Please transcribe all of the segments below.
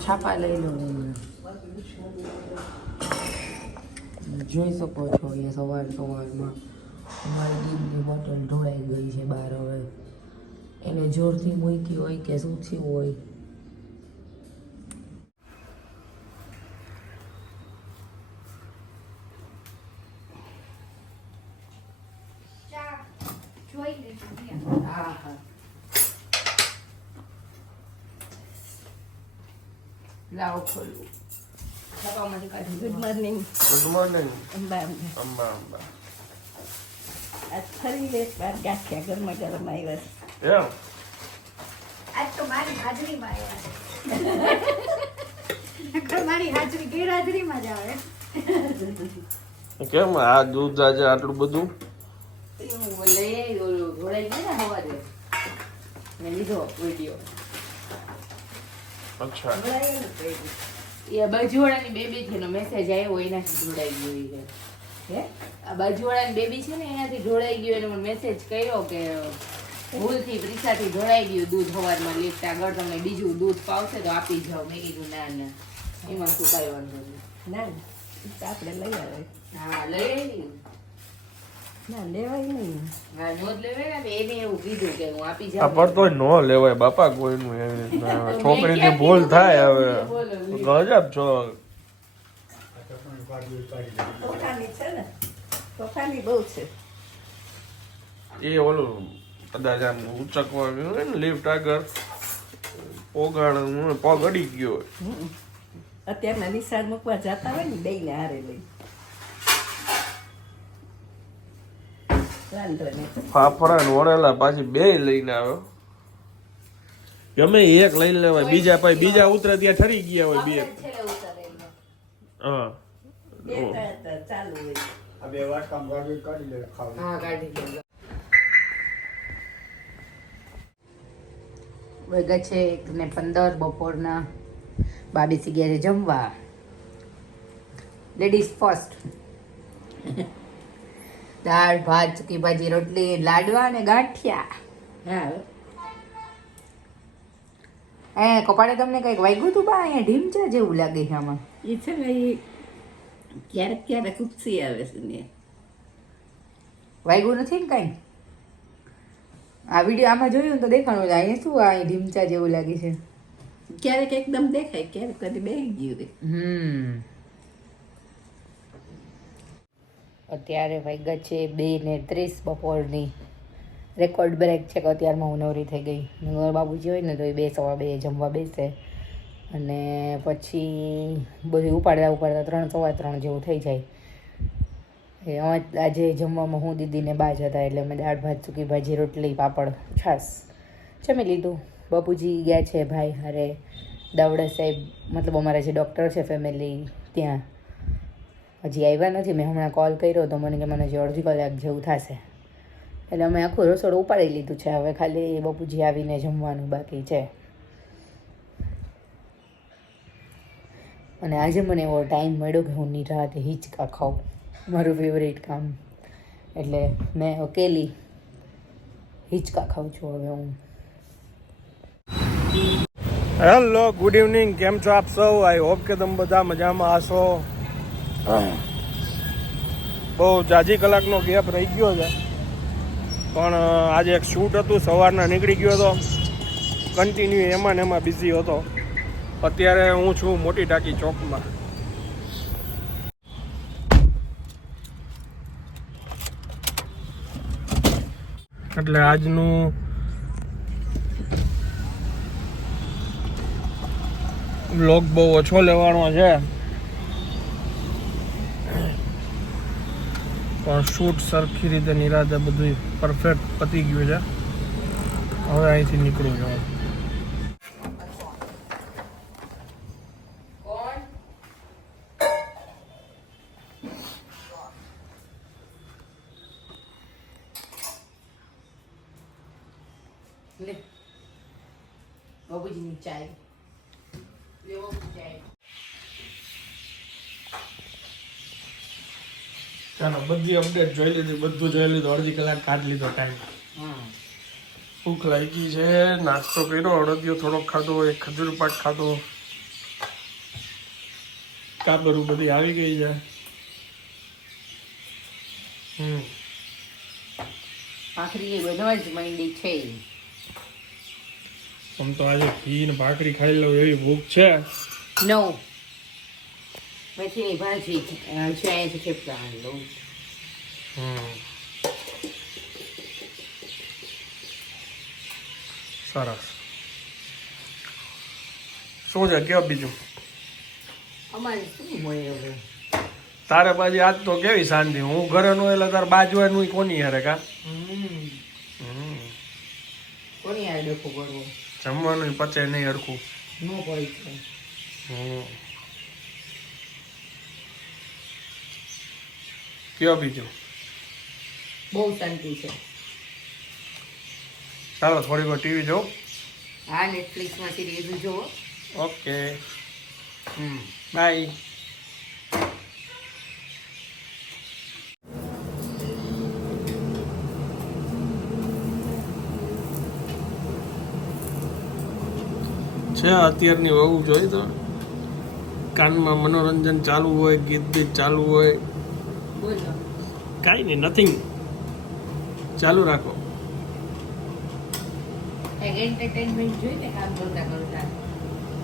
છાપા લઈ લો જોઈ શકો છો એ સવાર સવારમાં અમારી દીદની બોટલ ઢોળાઈ ગઈ છે બહાર હવે. એને જોરથી મૂકી હોય કે શું થયું હોય ચા જોઈ લેજો લ્યો. હા હા લાવો ખોલું છાપામાંથી કાઢી good morning good morning Amba Amba. Amba Amba. આજ ફરી એક વાર ગાંઠિયા ગરમા ગરમ આવ્યા છે. એમ? આજ તો મારી હાજરીમાં આવ્યા મારી હાજરી ગેરહાજરીમાં જ આવે. કેમ આ દૂધ આજે આટલું બધું? હું લઈ ઢોળાઈ ગયું ને હવારે મેં લીધો વીડિયો. અચ્છા. એ બાજુવાળાની બેબી છે મેસેજ આવ્યો એનાથી જોડાઈ ગયો એ હે? આ બાજુવાળાની બેબી છે ને એનાથી જોડાઈ ગયો એને મને મેસેજ કર્યો કે ભૂલથી પ્રિસાથી જોડાઈ ગયું દૂધ સવારમાં લેફ્ટ આગળ તમને બીજું દૂધ પાવશે તો આપી જાઓ. મેં કીધું ના ના એમાં શું કાંઈ વાંધો નહીં. ના આપણે લઈ આવે હા લઈ આવી ના લેવાય નહીં. હા નોંધ લેવાય ને ભૂલ થાય હવે. ગજબ છો. તોફાની છે ને? તોફાની બહુ છે. એ ઓલું કદાચ આમ ઉચકવાનું હોય ને લિફ્ટ આગળ પોગાડ પગ અડી ગયો અત્યારના નિશાળ મૂકવા જતા હોય ને દઈને હારે લઈ વાંધો નહીં ફાફડા ને વળેલા પાછી બે લઈને આવ્યો. ગમે એક લઈ લેવાય બીજા પછી બીજા ઉતરે ત્યાં ઠરી ગયા હોય બે. હા. બે તો ચાલુ હોય. આ બે વાટકામ ગાડી કાઢી લે ખાવ હા કાઢી લો. વાગ્યા છે એક ને પંદર બપોરના બાબી બેસી ગયા છે જમવા. લેડીઝ ફર્સ્ટ દાળ ભાત ચૂકી ભાજી રોટલી લાડવા ને ગાંઠિયા. હા એ કપાળે તમને કંઈક વાગ્યું હતું બા? અહીંયા ઢીમચા જેવું લાગે છે આમાં. એ છે ને એ ક્યારેક ક્યારેક ઉપસી આવે છે ને. વાગ્યું નથી ને કાંઈ? આ વીડિયો આમાં જોયું તો દેખાણું અહીંયા શું આ ઢીમચા જેવું લાગે છે? ક્યારેક એકદમ દેખાય ક્યારેક કદી બેસી ગયું હમ. અત્યારે વાગ્યા છે બે ને ત્રીસ બપોરની. રેકોર્ડ બ્રેક છે કે અત્યારમાં હું નવરી થઈ ગઈ. નગર બાબુજી હોય ને તો એ બે સવા બે જમવા બેસે. અને પછી બધું ઉપાડતા ઉપાડતા ત્રણ સવા ત્રણ જેવું થઈ જાય. એ આજે જમવામાં હું દીદીને બા હતા એટલે અમે દાળ ભાત, સૂકી ભાજી, રોટલી, પાપડ છાશ જમી લીધું. બાપુજી ગયા છે ભાઈ હારે દાવડા સાહેબ, મતલબ અમારા જે ડૉક્ટર છે ફેમિલી ત્યાં. હજી આવ્યા નથી. મેં હમણાં કોલ કર્યો તો મને કે મને હજી અડધી કલાક જેવું થશે. એટલે અમે આખું રસોડું ઉપાડી લીધું છે. હવે ખાલી બાપુજી આવીને જમવાનું બાકી છે. અને આજે મને એવો ટાઈમ મળ્યો કે હું નિરાતે હિંચકા ખાઉં. મારું ફેવરેટ કામ. એટલે મેં અકેલી હિંચકા ખાઉં છું હવે હું. હેલો ગુડ ઇવનિંગ કેમ છો આપ સૌ? આઈ હોપ કે તમે બધા મજામાં હશો. બહુ જાજી કલાકનો ગેપ રહી ગયો છે. પણ આજે એક શૂટ હતું, સવારના નીકળી ગયો હતો. કન્ટિન્યુ એમાં ને એમાં બિઝી હતો. અત્યારે હું છું મોટી ટાંકી ચોકમાં. એટલે આજનું બ્લોગ બહુ ઓછો લેવાનો છે. પણ શૂટ સરખી રીતે નિરાતે બધું પરફેક્ટ પતી ગયું છે. હવે અહીંથી નીકળું છું. લે. ચાય. ચાલો બધી અપડેટ જોઈ લીધી બધું જોઈ લીધું અડધી કલાક કાઢ લીધો ટાઈમ ભૂખ લાગી છે નાસ્તો કર્યો અડદિયો થોડોક ખાધો એક ખજૂર પાક ખાધો. કાબરું બધી આવી ગઈ છે. હમ. ભાખરી બનવા જ માંડી છે. આમ તો આજે ઘી ને ભાખરી ખાઈ લઉં એવી ભૂખ છે. નવ. મેથીની ભાજી છે અહીંયાથી થેપલા લઉં હમ સરસ શું છે કયો બીજું અમારે શું હોય હવે તારે બાજી આજ તો કેવી શાંતિ હું ઘરે નો એટલે તાર બાજુ એનું કોની હારે કા. કોની હારે દેખું કરવું જમવાનું પચે નહીં હરખું ન હોય હમ. કયો બીજું? બહુ શાંતિ છે. ચાલો થોડી વાર ટીવી જોઉં આ નેટફ્લિક્સમાં સિરીઝ જુઓ. ઓકે. Hmm bye. છે અત્યારની વહુ જોઈ તો? કાનમાં મનોરંજન ચાલુ હોય ગીત ગીત ચાલુ હોય. કાંઈ નહીં નથિંગ ચાલુ રાખો. એન્ટરટેનમેન્ટ જોઈ ને કામ કરતા કરતા.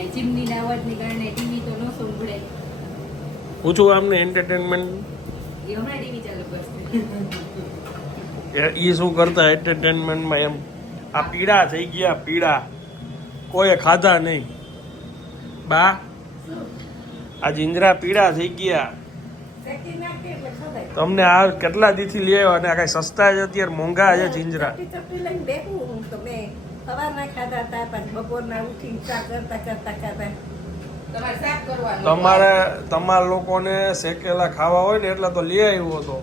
એ ચીમનીના કારણે ટીવી તો ન સંભળે. પૂછું આમને એન્ટરટેનમેન્ટ એ હમણાં ટીવી ચાલુ કરશે. એ શું કરતા એન્ટરટેનમેન્ટમાં એમ? આ પીડા થઈ ગયા પીડા. કોઈએ ખાધા નહીં. બા આ જીંજરા પીડા થઈ ગયા. તમને આ કેટલા દીથી લે અને આ કઈ સસ્તા છે અત્યારે મોંઘા છે જીંજરા. તમારે તમારે તમારા લોકોને શેકેલા ખાવા હોય ને એટલે તો લઈ આવ્યો હતો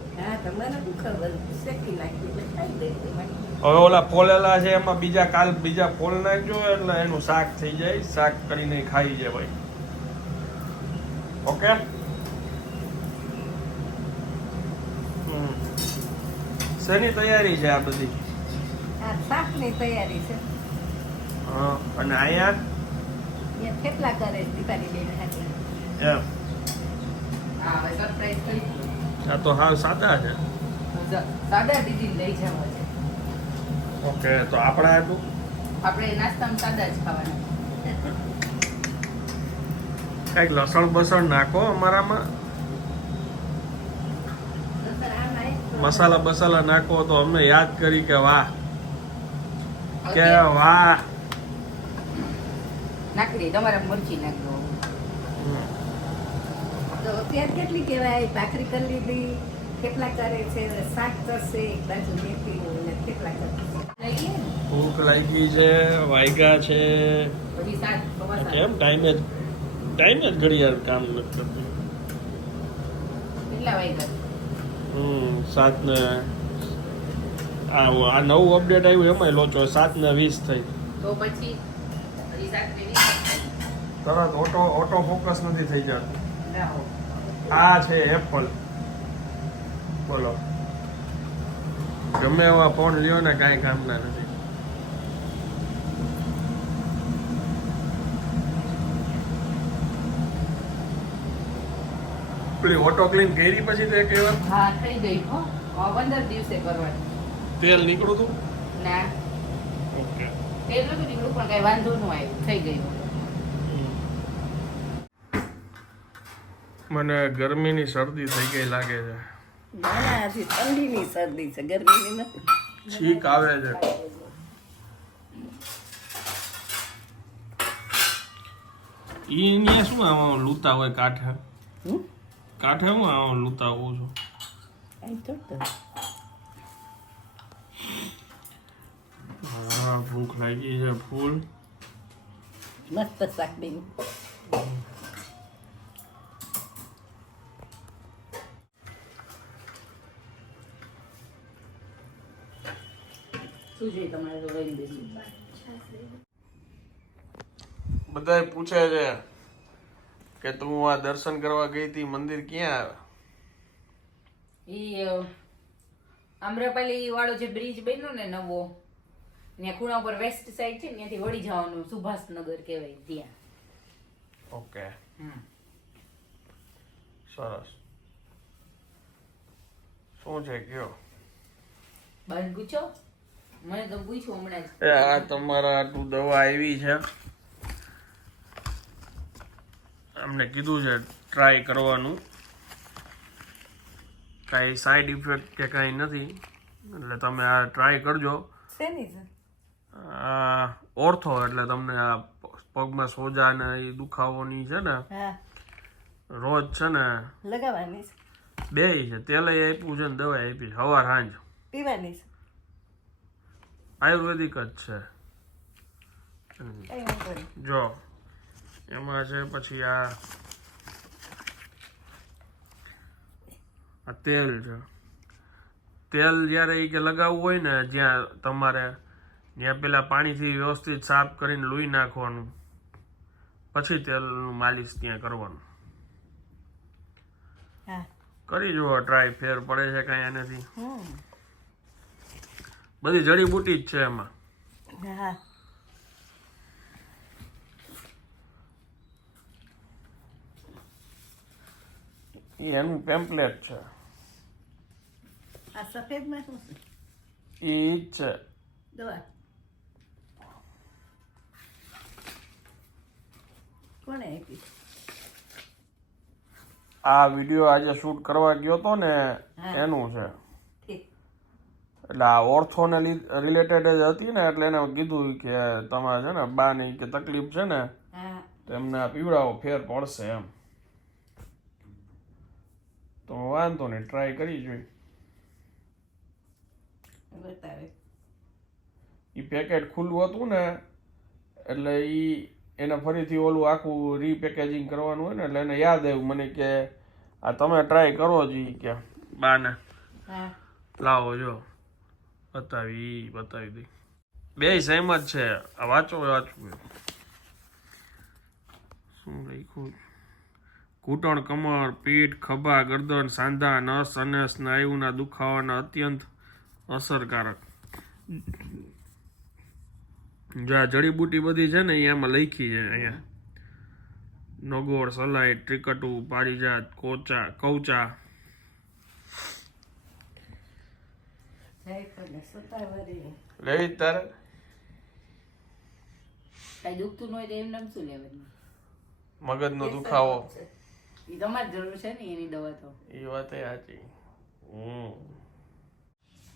હવે ઓલા ફોલેલા છે એમાં બીજા કાલ બીજા ફોલ નાખજો એટલે એનું શાક થઈ જાય. શાક કરીને ખાઈ જાય ભાઈ. Okay hmm. શેની તૈયારી છે આ બધી? આ શાકની તૈયારી છે. હા અને અહીંયા? કેટલા કરે છે દીપાની બેન હાથે એમ. હા હવે સરપ્રાઈઝ કરી આ તો હાવ સાદા છે. સાદા દીદી લઈ જવા છે. ઓકે તો આપણા એટલું આપણે નાસ્તામાં સાદા જ ખાવાના. કંઈક લસણ બસણ નાખો અમારામાં નહીંતર આમાં એક તો મસાલા બસાલા નાખો તો અમને યાદ કરી કે વાહ. કે વાહ. નાખી દે તમારે મરચી નાખી. તો અત્યારે કેટલી કહેવાય? ભાખરી કરી લીધી. કેટલા કરે છે? શાક કરશે. એક બાજુ મેથી ને કેટલા કરશે ભૂખ લાગી છે વાયગા છે. કેમ? ટાઈમે ટાઈમે જ ઘડિયાળ કામ નથી કરતી. કેટલા વાગ્યા હમ સાત ને આ આ નવું અપડેટ આવ્યું એમાંય લોચો સાત ને વીસ થઈ. તો પછી તરત ઓટો ઓટો ફોકસ નથી થઈ જતું. આ છે એપલ બોલો. ગમે એવા ફોન લ્યો ને કાંઈ કામના નથી પેલી ઓટો ક્લીન કરી પછી તે કેવર હા થઈ ગઈ હો. હવે પંદર દિવસે કરવાની. તેલ નીકળું તું ના. ઓકે. તેલ તો નીકળું પણ કઈ વાંધો ન આવ્યો થઈ ગયું. મને ગરમીની શરદી થઈ ગઈ લાગે છે. ના ના હજી ઠંડીની શરદી છે ગરમીની નથી. છીક આવે છે. ઈ શું આમાં લૂતા હોય કાંઠા? હમ? કાંઠે હું આવો લૂતા હોઉં છું તો તો. હા ભૂખ લાગી છે ફૂલ. મસ્ત શાક બેન. શું જોઈએ તમારે તો લઈને બેસું? બધાય પૂછે છે કે તું આ દર્શન કરવા ગઈ હતી મંદિર ક્યાં આવે? ઈ આમ્રપાલી વાળો જે બ્રિજ બન્યો ને નવો ને ખૂણા ઉપર વેસ્ટ સાઈડ છે ત્યાંથી વળી જવાનું સુભાષનગર કહેવાય ત્યાં. ઓકે. સરસ. શું છે કયો? બાર પૂછો. મને તો પૂછ્યું હમણાં જ. આ તમારા આટલું દવા આવી છે. અમને કીધું છે ટ્રાય કરવાનું. કાંઈ સાઈડ ઇફેક્ટ કે કાંઈ નથી. એટલે તમે આ ટ્રાય કરજો. આ ઓર્થો એટલે તમને આ પગમાં સોજા ને એ દુખાવોની છે ને રોજ છે ને લગાવવાની બે છે. તેલ આપ્યું છે ને દવા આપી છે. સવાર સાંજ. પીવાની આયુર્વેદિક જ છે. જો. એમાં છે પછી આ આ તેલ છે. તેલ જ્યારે એ કે લગાવવું હોય ને જ્યાં તમારે ત્યાં પેલા પાણીથી વ્યવસ્થિત સાફ કરીને લૂઈ નાખવાનું. પછી તેલનું માલિશ ત્યાં કરવાનું. કરી જુઓ ટ્રાય ફેર પડે છે કાંઈ એનાથી બધી જડીબુટી જ છે એમાં. એ એનું પેમ્પલેટ છે. આ સફેદમાં શું છે? એ છે. દવા. કોણે આપી? આ વીડિયો આજે શૂટ કરવા ગયો તો ને એનું છે. એટલે આ ઓર્થોને રિલેટેડ જ હતી ને એટલે એને કીધું કે તમારે છે ને બાની કે તકલીફ છે ને એમને આ પીવડાવો ફેર પડશે એમ. તો વાંધો નહીં ટ્રાય કરી જોઈ. એ પેકેટ ખુલ્લું હતું ને એટલે એ એને ફરીથી ઓલું આખું રીપેકેજિંગ કરવાનું હોય ને એટલે એને યાદ આવ્યું મને કે આ તમે ટ્રાય કરો જ ઈ કે બાને લાવો જો. બતાવી બતાવી દઈ. બે સેમ જ છે. આ વાંચો વાંચવું શું લખ્યું? ઘૂંટણ કમર પીઠ ખભા ગરદન સાંધા નસ અને સ્નાયુના દુખાવાના અત્યંત અસરકારક. જો આ જડીબુટી બધી છે ને એમાં લખી છે અહીંયા. નગોળ સલાઈ ત્રિકટુ પારિજાત કોચા કૌચા. મગજ નો સતાવરી લેવી તારે? કઈ દુખતું ન હોય તો એમ નામ શું લેવાનું? મગજનો દુખાવો. એ તમારે જરૂર છે ને એની દવા તો. એ વાત સાચી. હમ.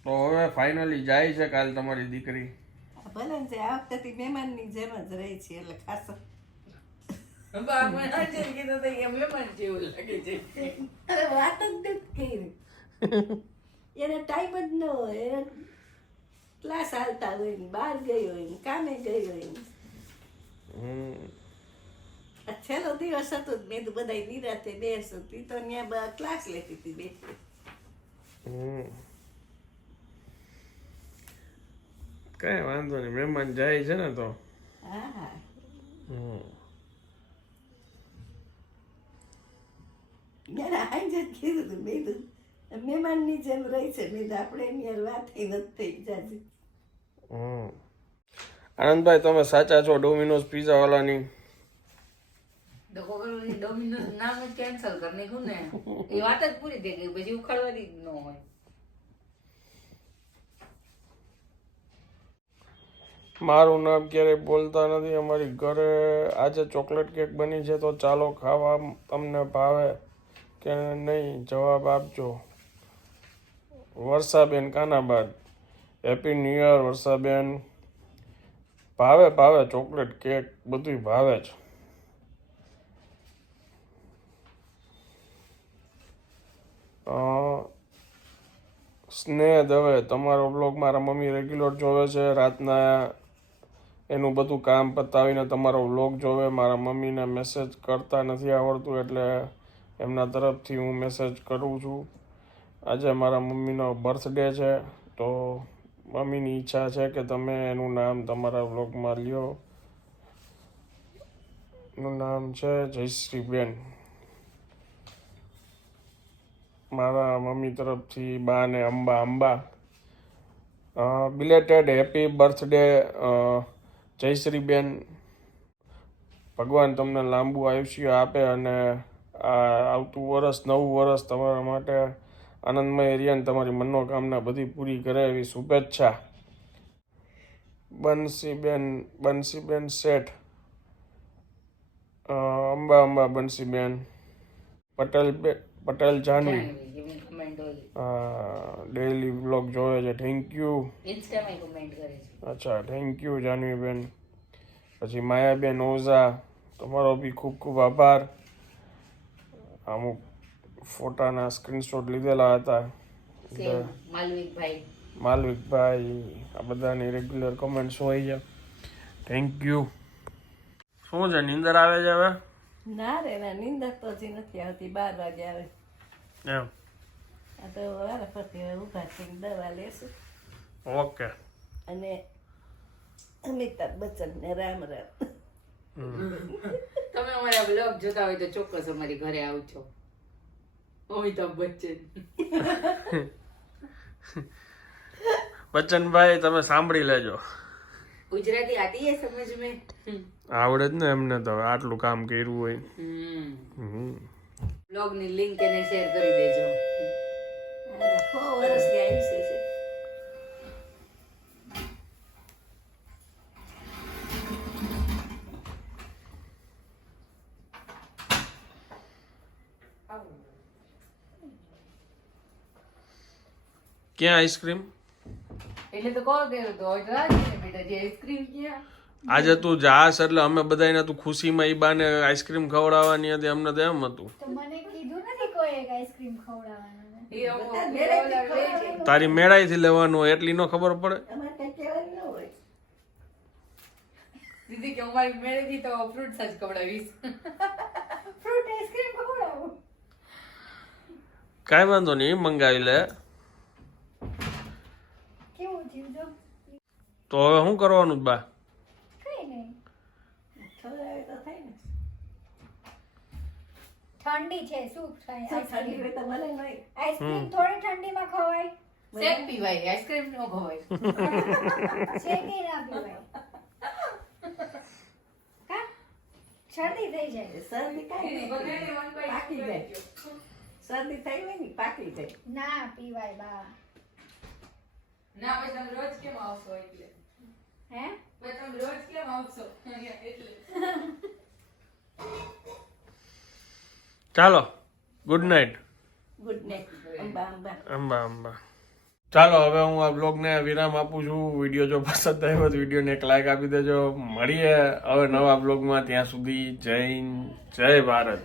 તો હવે ફાઇનલી જાય છે કાલ તમારી દીકરી. ભલે છે આ વખતે મહેમાનની જેમ જ રહી છે એટલે ખાસ. અરે વાત જ એને ટાઈમ જ ન હોય. એને ક્લાસ હાલતા હોય ને બહાર ગઈ હોય ને કામે ગઈ હોય ને. હમ. આ છેલ્લો દિવસ હતો મેં તો બધા નિરાતે બેસો તી તો ત્યાં ક્લાસ લેતી હતી બેઠી કઈ વાંધો નહીં મહેમાન જાય છે ને તો. હા હા. હમ. ત્યારે જ કીધું હતું મેં તો મહેમાનની જેમ રહી છે મેં તો આપણે એની વાત થઈ જાજી હમ. આનંદભાઈ તમે સાચા છો ડોમિનોઝ પીઝા વાળાની મારું નામ ક્યારેય બોલતા નથી. અમારી ઘરે આજે ચોકલેટ કેક બની છે તો ચાલો ખાવા તમને ભાવે કે નહીં જવાબ આપજો. વર્ષાબેન કાનાબાદ. હેપી ન્યુ યર વર્ષાબેન. ભાવે ભાવે ચોકલેટ કેક બધું ભાવે છે સ્નેહ દવે. તમારો બ્લોગ મારા મમ્મી રેગ્યુલર જોવે છે. રાતના એનું બધું કામ પતાવીને તમારો વ્લોગ જોવે. મારા મમ્મીને મેસેજ કરતા નથી આવડતું, એટલે એમના તરફથી હું મેસેજ કરું છું. આજે મારા મમ્મીનો બર્થડે છે, તો મમ્મીની ઈચ્છા છે કે તમે એનું નામ તમારા વ્લોગમાં લ્યો. એનું નામ છે જયશ્રીબેન. મારા મમ્મી તરફથી બા ને Amba Amba. Belated happy birthday જયશ્રીબેન. ભગવાન તમને લાંબુ આયુષ્ય આપે અને આ આવતું વરસ નવું વરસ તમારા માટે આનંદમય એરિયાને તમારી મનોકામના બધી પૂરી કરે એવી શુભેચ્છા. બંસીબેન બંસીબેન શેઠ. અંબા અંબા બંસીબેન. પટેલ બે પટેલ જાનવી ડેઈલી બ્લોગ જોવે છે. થેન્ક યુ અચ્છા થેન્ક યુ જાનવીબેન. પછી માયાબેન ઓઝા તમારો બી ખૂબ ખૂબ આભાર. અમુક ફોટાના સ્ક્રીનશોટ લીધેલા હતા. માલવિકભાઈ. આ બધાની રેગ્યુલર કમેન્ટ્સ હોય છે. થેન્ક યુ શું છે નીંદર આવે છે હવે? ના રે ના નિંદર તો હજી નથી આવતી બાર વાગે આવે. એમ. આ તો વારા ફરતી હવે ઊભા થઈને દવા લેશું. ઓકે. અને અમિતાભ બચ્ચનને રામ રામ. તમે અમારા બ્લોગ જોતા હોય તો ચોક્કસ અમારી ઘરે આવજો. અમિતાભ બચ્ચન. બચ્ચનભાઈ તમે સાંભળી લેજો. ગુજરાતી આતી હે સમજ में આવડે જ ને એમને તો આટલું કામ કર્યું હોય. હમ. હમ. બ્લોગની લિંક એને શેર કરી દેજો. ક્યાં આઈસ્ક્રીમ એટલે તો કહો કે તો બેટા જે આઈસ્ક્રીમ ક્યાં? આજે તું જાસ એટલે અમે બધાને તું ખુશીમાં ઈ બાને આઈસ્ક્રીમ ખવડાવવાની હતી અમને તો એમ હતું. તારી મેળાઈ મેળાઈથી લેવાનું હોય એટલી ન ખબર પડે? દીદી કે અમારી મેળેથી તો ફ્રૂટ્સ જ ખવડાવીશ. Fruit ice cream ખવડાવું? કાંઈ વાંધો નહીં મંગાવી લે. કેવું થયું જો? તો હવે શું કરવાનું બા? ખવડાવે તો થાય ને. ઠંડી છે શું થાય? ઠંડી હોય તો ભલે નહીં આઈસ્ક્રીમ થોડી ઠંડીમાં ખવાય? શેક પીવાય આઈસ્ક્રીમ નો ખવાય. શેકી ના પીવાય. કા? શરદી થઈ જાય. શરદી કાઈ નહીં પાકી જાય. શરદી થઈ હોય ને પાકી જાય. ના પીવાય બા. ના પછી તમે રોજ કેમ આવશો એટલે? હે? પછી તમે રોજ કેમ આવશો ચાલો good night good night Amba Amba. Amba Amba. ચાલો હવે હું આ બ્લોગને વિરામ આપું છું. વીડિયો જો પસંદ આવ્યો તો વિડીયોને એક લાઈક આપી દેજો. મળીએ હવે નવા બ્લોગમાં ત્યાં સુધી જય જય ભારત.